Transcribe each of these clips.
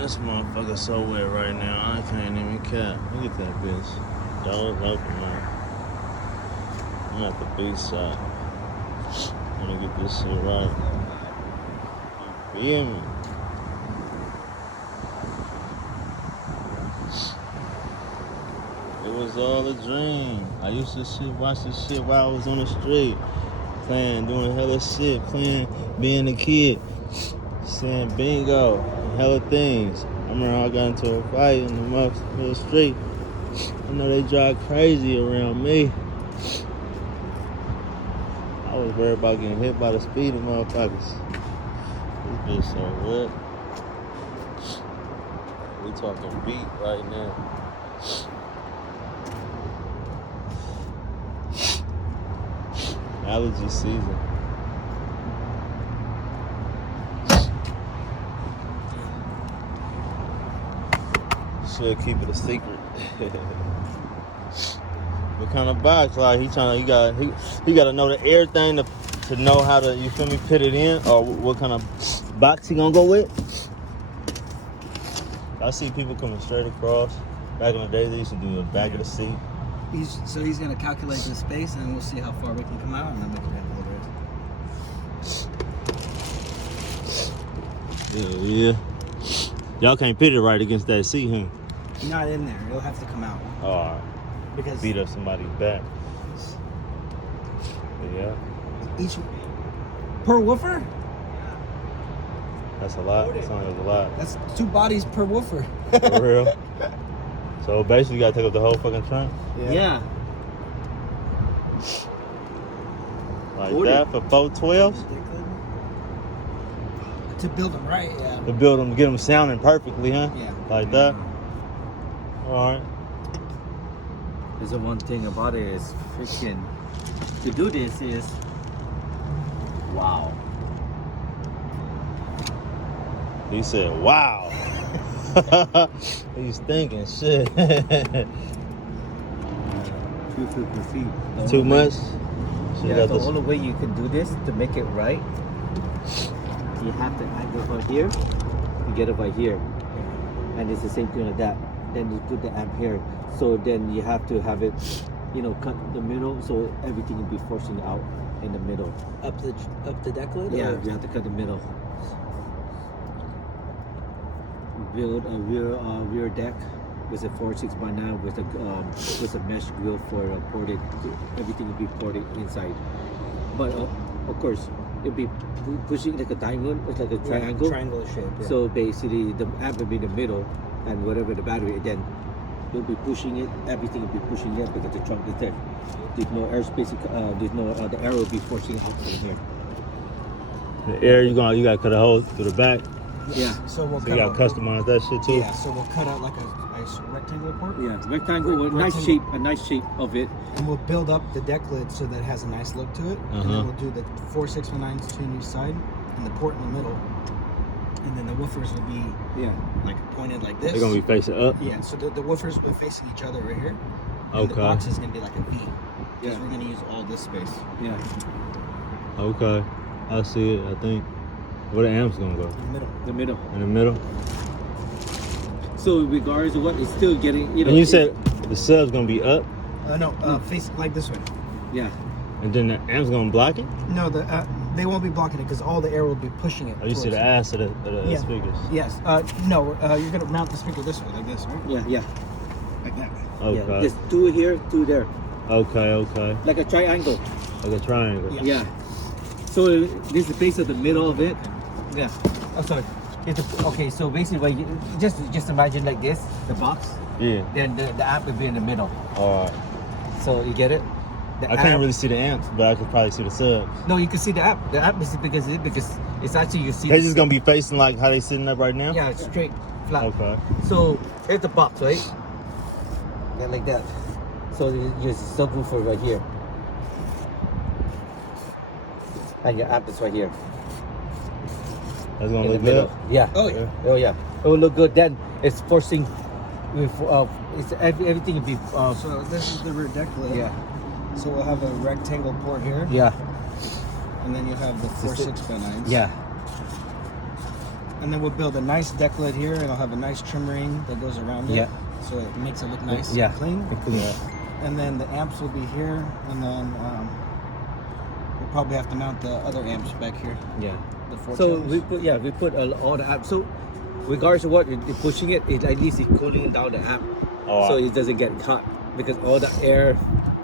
This motherfucker so wet right now. I can't even cap. Look at that bitch. Doors open now. I'm at the B side. I'm gonna get this shit right. You feel me? It was all a dream. I used to watch this shit while I was on the street. Playing, doing hella shit. Playing, being a kid. Saying bingo. Hella things. I remember I got into a fight in the motherfucking street. I know they drive crazy around me. I was worried about getting hit by the speeding motherfuckers. This bitch so wet. We talking beat right now. Allergy season. Should keep it a secret. What kind of box? Like he gotta know the everything to know how to, you feel me, put it in, or what kind of box he gonna go with. I see people coming straight across. Back in the day, they used to do the back of the seat. He's gonna calculate the space, and we'll see how far we can come out, and then we can handle the rest. Yeah. Y'all can't pit it right against that seat, huh? Not in there. It'll have to come out. Oh, Because beat up somebody's back. Yeah. Each per woofer? That's a lot. That sounds like a lot. That's 2 bodies per woofer. For real. So basically, you gotta take up the whole fucking trunk. Yeah. Like that for 412s. To build them right, yeah. To build them, get them sounding perfectly, huh? Yeah. Like that. All right. There's the one thing about it is freaking to do this is wow. He said, "Wow." He's thinking shit. 250 feet. Too much. Yeah, the only way you can do this to make it right, you have to angle right here to get it right here, and it's the same thing like that. Then you put the amp here, so then you have to have it, cut the middle, so everything will be forcing out in the middle. Up the deck lid? Yeah, or? you have to cut the middle. Build a rear deck with a 4.6x9 with a mesh grill for ported. Everything will be ported inside. But of course, it'll be pushing like a diamond. It's like a triangle. Triangle shape. Yeah. So basically, the amp will be in the middle, and whatever the battery, then you'll be pushing it. Everything will be pushing it because the trunk is there. There's no airspace. There's no the air will be forcing out from here. The air you gotta cut a hole through the back. Yeah. So we'll So you gotta customize that shit too. Yeah. So we'll cut out like a rectangular port. Yeah, rectangle with a nice shape of it. And we'll build up the deck lid so that it has a nice look to it. And then we'll do the 4.6x9s between each side and the port in the middle. And then the woofers will be like pointed like this. They're gonna be facing up. Yeah, so the woofers will be facing each other right here. And the box is gonna be like a V. Because we're gonna use all this space. Yeah. Okay. I see it, I think. Where the amp's gonna go? In the middle. The middle. In the middle? So regardless of what, it's still getting, And you said the sub's gonna be up? Face like this way. Yeah. And then the amp's gonna block it? No, they won't be blocking it because all the air will be pushing it. Oh, you see the ass of the speakers? Yes. No, you're gonna mount the speaker this way, like this, right? Yeah. Like that. Okay. Yeah. Just 2 here, 2 there. Okay. Like a triangle. Like a triangle. Yeah. So this is the base of the middle of it. Yeah. Oh, sorry. Okay, so basically, just imagine like this, the box. Yeah. Then the amp will be in the middle. Alright. So you get it? I can't really see the amps, but I could probably see the subs. No, you can see the amp. The amp is because it's actually you see. They're just gonna be facing like how they sitting up right now? Yeah, straight, flat. Okay. So here's the box, right? And like that. So there's a subwoofer right here. And your amp is right here. That's gonna In look the middle. good? Yeah. Oh yeah. Oh yeah. It will look good. Then it's forcing. It's everything will be. So this is the rear deck lid. Yeah. So we'll have a rectangle port here. Yeah. And then you'll have the 4.6x9s. Yeah. And then we'll build a nice deck lid here, and it'll have a nice trim ring that goes around it. Yeah. So it makes it look nice Yeah. and clean. Yeah. And then the amps will be here, and then we'll probably have to mount the other amps back here. Yeah. The 4 So channels. we put all the amps. So regardless of what you're pushing it, at least it's cooling down the amp, so it doesn't get hot because all the air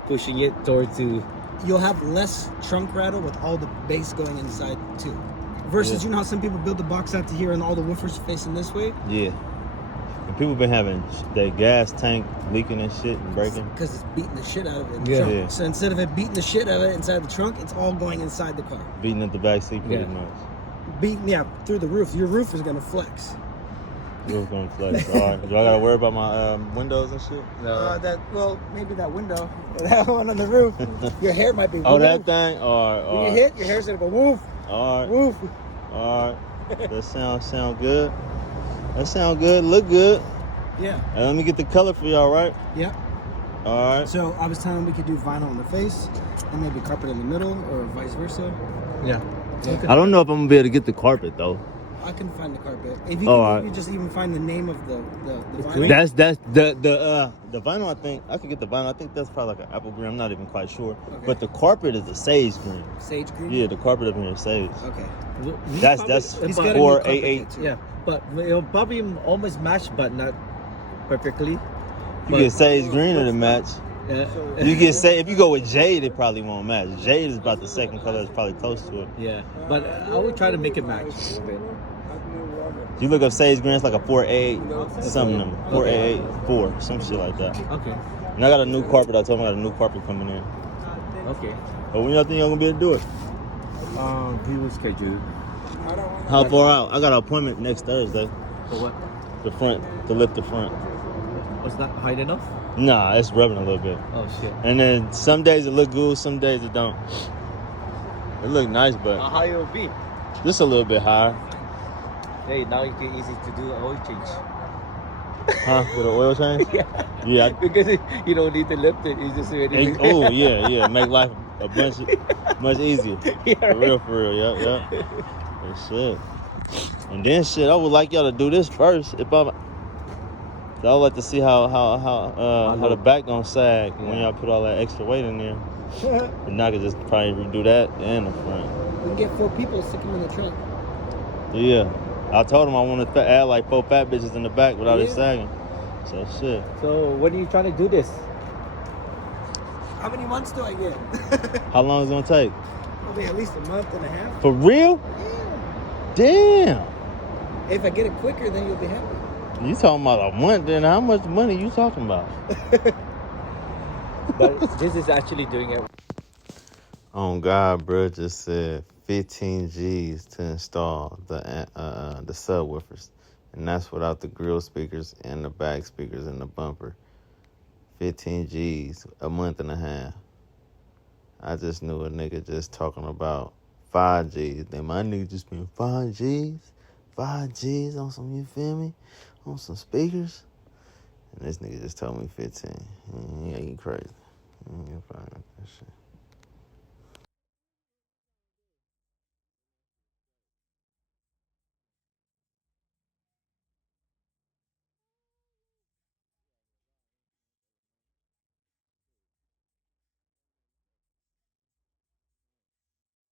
pushing it towards the. You'll have less trunk rattle with all the bass going inside too. Versus, you know how some people build the box out to here and all the woofers facing this way? Yeah. And people been having their gas tank leaking and shit and breaking. Because it's beating the shit out of it in the Yeah. trunk. Yeah. So instead of it beating the shit out of it inside the trunk, it's all going inside the car. Beating at the back seat pretty Yeah. much. Beating, yeah, through the roof. Your roof is going to flex. Roof gonna flex. All right. Do I gotta worry about my windows and shit? Maybe that window. That one on the roof. Your hair might be Oh, woof. that thing? All right. When All you right. hit, your hair's going to go woof, All right. woof. All right. That sound good. That sound good. Look good. Yeah. Let me get the color for y'all, right? Yeah. All right. So I was telling him we could do vinyl in the face and maybe carpet in the middle or vice versa. Yeah. I don't know if I'm gonna be able to get the carpet though. I can find the carpet. If you, Alright. you just even find the name of the vinyl. That's the vinyl. I think I could get the vinyl. I think that's probably like an apple green. I'm not even quite sure. Okay. But the carpet is a sage green. Sage green? Yeah, the carpet up in here is sage. Okay. That's He's got a new 488. carpet kit, too. Yeah, but it'll probably almost match, but not perfectly. You But- get sage green in the match. Yeah. You get if you go with jade, it probably won't match. Jade is about the second color. It's probably close to it. Yeah, but I would try to make it match. You look up sage green, it's like a 488 something number. 4884, some shit like that. Okay. And I got a new carpet. I told him I got a new carpet coming in. Okay. But when y'all think y'all gonna be able to do it? He was scheduled. How far out? I got an appointment next Thursday. For what? The front, to lift the front. Was not high enough? Nah, it's rubbing a little bit. Oh shit. And then some days it look good, some days it don't. It look nice, but How high it will be? just a little bit higher. Hey, now it's easy to do an oil change. Huh? With an oil change? Yeah. Yeah. Because you don't need to lift it. It's just already. Oh, yeah. Make life a much easier. Yeah, For real. Yep. And shit. And then shit, I would like y'all to do this first. I would like to see how the back gonna sag when y'all put all that extra weight in there. And I could just probably redo that and the front. We can get 4 people to stick them in the trunk. Yeah. I told him I want to add like 4 fat bitches in the back without it Yeah. sagging. So shit. So when are you trying to do this? How many months do I get? How long is it gonna take? Probably at least a month and a half. For real? Yeah. Damn. If I get it quicker, then you'll be happy. You talking about a month? Then how much money you talking about? But this is actually doing it. Oh God, bro, just said 15 G's to install the subwoofers, and that's without the grill speakers and the back speakers and the bumper. 15 G's, a month and a half. I just knew a nigga just talking about 5 G's. Then my nigga just spent 5 G's, 5 G's on some, you feel me, on some speakers. And this nigga just told me 15. Yeah, you crazy. That shit.